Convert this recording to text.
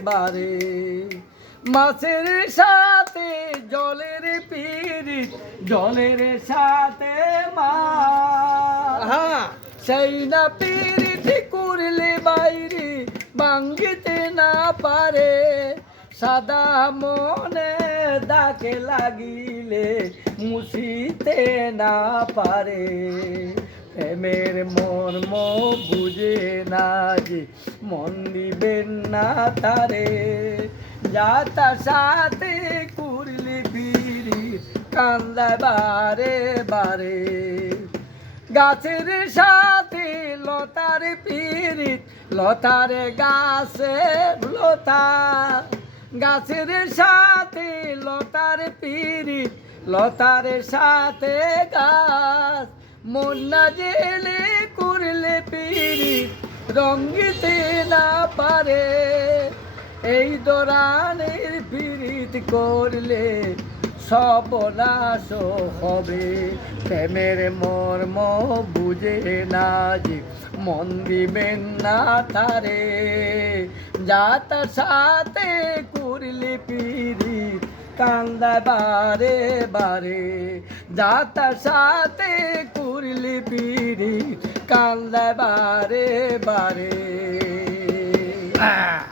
বারে। মাছের সাথে জলের পিরিত জলের সাথে মা হ্যাঁ। সেই না পিরিতি করলে বাইরে ভাঙ্গিতে না পারে। সাদা মনে ডাকে লাগিলে মুছিতে না পারে। প্রেমের মর্ম বুঝে না যে মন দিবেন না তারে। যা তার সাথে করলে বিড়ি কান্দায় বারে বারে। গাছের সাথে লতার পিরিত লতার গাছে লতা। গাছের সাথে লতার পিরিত লতার সাথে গাছ। মন না জেলে করলে পিরিত রঙ্গিতে না পারে। এই দোরানের পিরিত করলে সবনাশ হবে। প্রেমের মর্ম বুঝে না যে মন দিবেন না তারে। যা তার সাথে করলে পিরি কান্দা বারে বারে। যা তার সাথে কান্দা বারে বারে। আহ